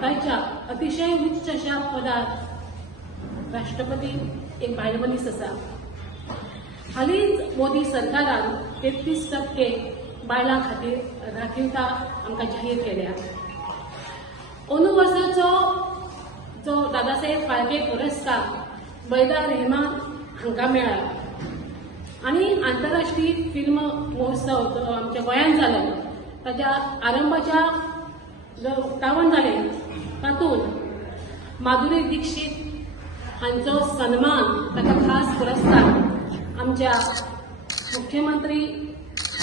भारताच्या अतिशय उच्च अशा पदार राष्ट्रपती एक बायल मनीस आसा. हालींच मोदी सरकारान 33% बायलां खातीर राखीवता आमकां जाहीर केल्या. अंदू वर्साचो जो दादासाहेब फाळके पुरस्कार बैदा रेहमान हांकां मेळ्ळा आनी आंतरराष्ट्रीय फिल्म महोत्सव जो आमच्या गोंयांत जालो ताच्या आरंभाच्या जो उक्तावण जालें तातूंत माधुरी दीक्षित हांचो सन्मान ताका खास पुरस्कार आमच्या मुख्यमंत्री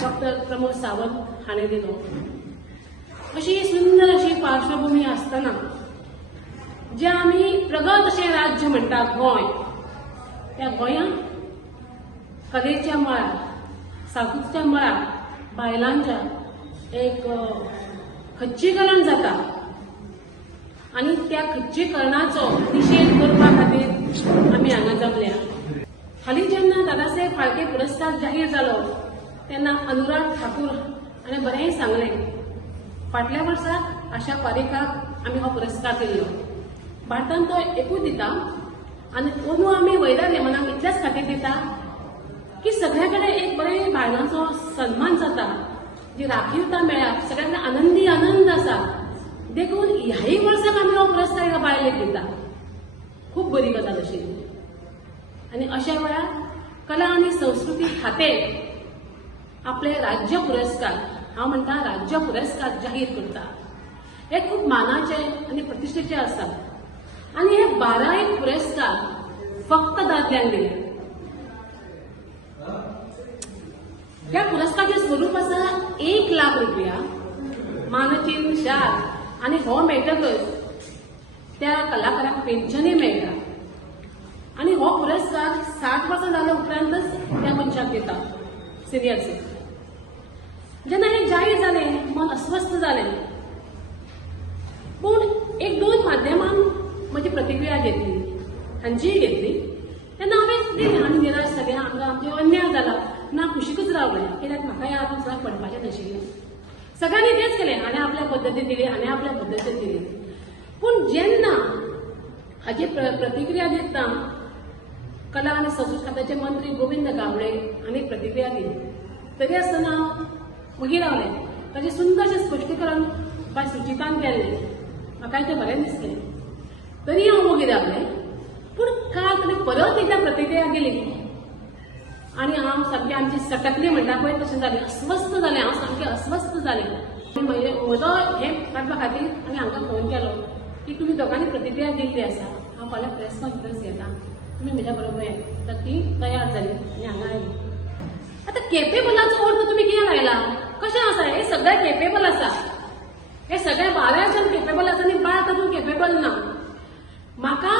डॉक्टर प्रमोद सावंत हाणें दिलो. अशी सुंदर अशी पार्श्वभूमी आसतना जे आमी प्रगत अशें राज्य म्हणटात गोंय, त्या गोंयांत कलेच्या मळार सांस्कृतीच्या मळार बायलांच्या एक खच्चीकरण जाता आनी त्या खच्चीकरणाचो निशेध करपा खातीर आमी हांगा जमल्या. हालीं जेन्ना दादासाहेब फाळके पुरस्कार जाहीर जालो तेन्ना अनुराग ठाकूर हाणें बरें सांगलें, फाटल्या वर्साक आशा पारेखाक आमी हो पुरस्कार दिल्लो. भारतांत तो एकूच दिता आनी अंदू आमी वैदा रेहमानाक इतल्याच खातीर दिता की सगळ्या कडेन एक बरें बायलांचो सन्मान जाता, जी राखीवता मेळ्ळ्या, सगळ्या कडेन आनंदी आनंद आसा. देखून ह्याय वर्साक आमी हो पुरस्कार ह्या बायलेक दिता. खूब बरी गजाल आशिल्ली. आनी अशा वेळार कला आनी संस्कृती खातें आपले राज्य पुरस्कार, हांव म्हणटा राज्य पुरस्कार जाहीर करता. हे खूब मानाचे आनी प्रतिश्ठेचे आसा आनी हे 12 पुरस्कार फक्त दादल्यांक दिले. ह्या पुरस्काराचे स्वरूप आसा 1 लाख रुपया, मानचिन्ह, शाल आनी हो मेळटकच त्या कलाकाराक पेन्शनय मेळटा. आनी हो पुरस्कार 60 वर्सां जाल्या उपरांतच त्या मनशाक दिता, सिनियर सिटीजन. जेन्ना हे जाहीर जालें मन अस्वस्थ जालें, पूण 1-2 माध्यमांन म्हजी प्रतिक्रिया घेतली, हांचीय घेतली. तेन्ना हांवें दिलें आनी निराश जालें, हांगा आमचे अन्याय जाला ना, खुशीकच रावलें, कित्याक म्हाका ह्या पुस्तकाक पडपाचें नाशिल्लें. सगळ्यांनी तेच केलें, हाणें आपल्या पद्दतीन दिली, हाणें आपल्या पद्दतीन दिली. पूण जेन्ना हाची प्रतिक्रिया दितना कला आनी संस्कृती खात्याचे मंत्री गोविंद गावडे हांणी प्रतिक्रिया दिली, तरी आसतना मागीर रावलें. ताचें सुंदरशें स्पश्टीकरण बाय सुचितान केल्लें, म्हाकाय तें बरें दिसलें. तरी हांव मागीर रावलें. पूण काल ताणें परत एकदां प्रतिक्रिया केली आनी हांव सामकें आमची सटकली म्हणटा पळय तशें जालें, अस्वस्थ जालें. हांव सामकें अस्वस्थ जालें. म्हजो हें काडपा खातीर आनी हांकां फोन केलो की तुमी दोगांनी प्रतिक्रिया दिल्ली आसा, हांव फाल्यां प्रेस कॉन्फरन्स घेता, तुमी म्हज्या बरोबर येया. तर ती तयार जाली आनी हांगा आयली. आतां केपेबलाचो अर्थ तुमी कित्याक लायला? कशें आसा हे सगळे केपेबल आसा, हे सगळे 12 जण केपेबल आसा आनी 12 तातूंत केपेबल ना. म्हाका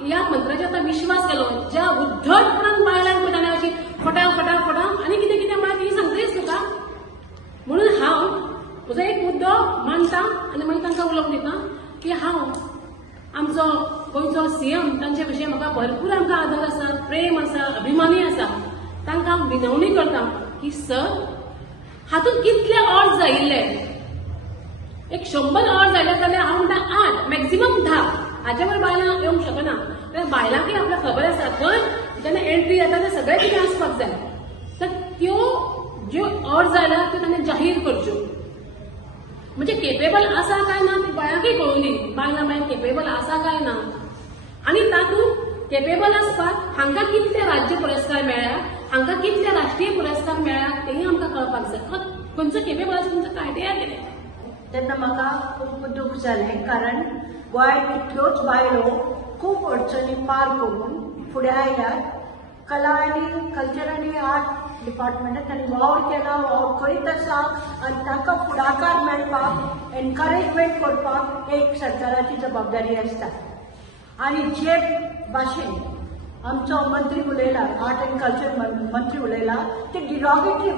ह्या मंत्र्याचेर आतां विश्वास केलो, ज्या उद्धटपणान बायलांक ताणें अशी फटा फटा फटा आनी कितें कितें म्हळ्यार ती सांगतलीच तुका. म्हणून हांव म्हजो एक मुद्दो मांडटा आनी मागीर तांकां उलोवंक दिता की हांव आमचो गोंयचो सीएम तांचे विशयी म्हाका भरपूर आमकां आदर आसा, प्रेम आसा, अभिमानी आसा. तांकां हांव विनवणी करता की सर, हातूंत कितले अर्ज जायिल्ले, एक 100 अर्ज जाले जाल्यार हांव म्हणटा 8 मॅक्झिमम 10, हाच्या वयर बायलां येवंक शकना. तर बायलांकय आपल्याक खबर आसा थंय जेन्ना एंट्री जाता ते सगळे कितें आसपाक जाय. तर त्यो ज्यो अर्ज आयला त्यो ताणें जाहीर करच्यो. म्हणजे केपेबल आसा काय ना ती बायलांकय कळुनी, बायलां मागीर केपेबल आसा काय ना. आनी तातूंत केपेबल आसपाक हांकां कितले राज्य पुरस्कार मेळ्ळ्या, हांकां कितले राष्ट्रीय पुरस्कार मेळ्ळ्या तेंय आमकां कळपाक जाय. खंयचो केपेबल आसा तुमचो क्रायटेरिया कितें. तेन्ना म्हाका खूब दूख जालें, कारण गोंयांत कितल्योच बायलो खूब अडचणी पार करून फुडें आयल्यात. कला आनी कल्चर आनी आर्ट डिपार्टमेंटान तांणी वावर केला, वावर करीत आसा आनी तांकां फुडाकार मेळपाक, एनकरेजमेंट करपाक एक सरकाराची जबाबदारी आसता. आनी जे भाशेन आमचो मंत्री उलयला, आर्ट एंड कल्चर मंत्री उलयला, ते डिरोगेटरी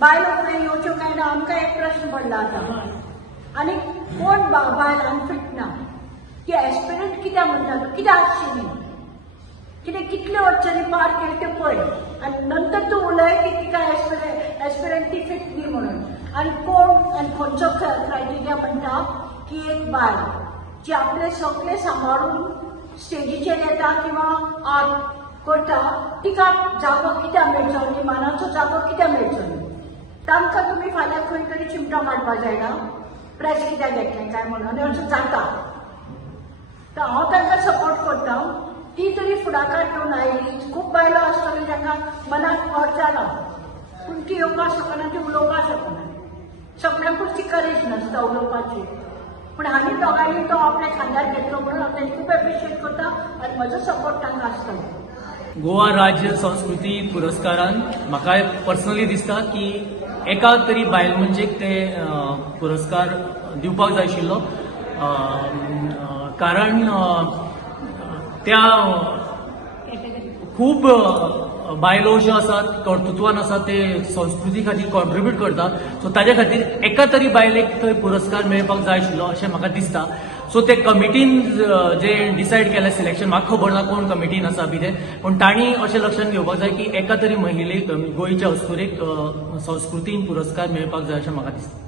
बायलो फुडें येवच्यो काय ना आमकां एक प्रश्न पडला आतां. आनी कोण बायलांक फिट ना, ती एस्पिरंट कित्याक म्हणटा, कित्याक आसची कितें कितल्यो अडचणी पार केले ते पळय आनी नंतर तूं उलय की तिका एस्पिरंट ती फिट न्ही म्हणून. आनी कोण आनी खंयचो क्रायटेरिया म्हणटा की एक बायल जी आपले सगळे सांबाळून स्टेजीचेर येता किंवा आर्ट करता तिका जागो कित्याक मेळचो न्ही, मानाचो जागो कित्याक मेळचो न्ही. तांकां तुमी फाल्यां खंय तरी चिमटो मारपाक जायना प्रेस कित्याक घेतलें काय म्हणून आनी अशें जाता. तर हांव तांकां सपोर्ट करता. ती तरी फुडाकार घेवन आयली. खूब बायलो आसतल्यो जांकां मनाक हर्ट जाला पूण ती येवपाक शकना, ती उलोवपाक शकना. सगळ्यांकूच ती करेज नासता उलोवपाची. पूण हांणी दोगांनी तो आपल्या खांद्यार घेतलो म्हणून हांव तांकां खूब एप्रिशिएट करता आनी म्हजो सपोर्ट तांकां आसतलो. गोवा राज्य संस्कृती पुरस्कारान म्हाका पर्सनली दिसता की एका तरी बायल मनशेक ते पुरस्कार दिवपाक जाय आशिल्लो. कारण त्या खूब बायलो अश्यो आसात कर्तृत्वान आसात ते संस्कृती खातीर कॉन्ट्रिब्यूट करता. सो ताज्या खातीर एका तरी बायलेक थंय पुरस्कार मेळपाक जाय आशिल्लो अशें म्हाका दिसता. सो ते कमिटीन जे डिसायड केलें सिलेक्शन, म्हाका खबर ना कोण कमिटीन आसा बी ते, पूण तांणी अशें लक्षांत घेवपाक जाय की एका तरी महिलेक गोंयच्या अस्तुरेक संस्कृतीन पुरस्कार मेळपाक जाय अशें म्हाका दिसता.